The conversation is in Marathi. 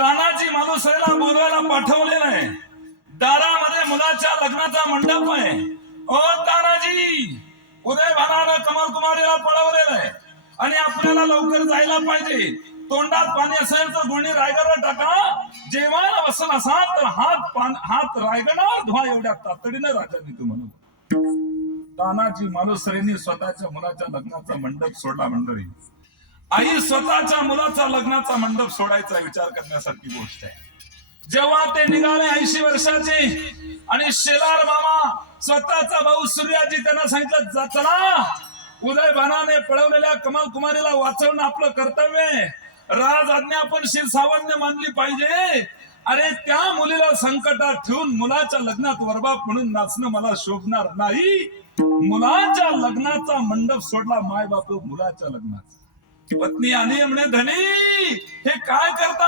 तानाजी मालुसरेला बोलवायला पाठवलेलं आहे. दारामध्ये मुलाच्या लग्नाचा मंडप आहे. ओ तानाजी उदय भानानं कमल कुमारीला पळवलेलं आहे. आणि आपल्याला लवकर जायला पाहिजे. तोंडात पाणी असेल तर गुणी रायगडवर टाका. जेवण वसन असा तर हात पान हात रायगडावर धुवा एवढ्या तातडीनं राजांनी तुम्हाला तानाजी मालुसरेंनी स्वतःच्या मुलाच्या लग्नाचा मंडप सोडला मंडळी. आई स्वतःच्या मुलाचा लग्नाचा मंडप सोडायचा विचार करण्यासारखी गोष्ट आहे. जेव्हा ते निघाले ऐंशी वर्षाचे आणि शेलार मामा स्वतःचा भाऊ सूर्याजी त्यांना सांगितलं चला. उदय भानाने पळवलेल्या कमल कुमारीला वाचवणं आपलं कर्तव्य आहे. राज आज्ञा आपण शिरसावन्य मानली पाहिजे. अरे त्या मुलीला संकटात ठेवून मुलाच्या लग्नात वरबाप म्हणून नाचणं मला शोभणार नाही. मुलाच्या लग्नाचा मंडप सोडला माय बाप मुलाच्या लग्नाचा पत्नी आली म्हणे धनी हे काय करता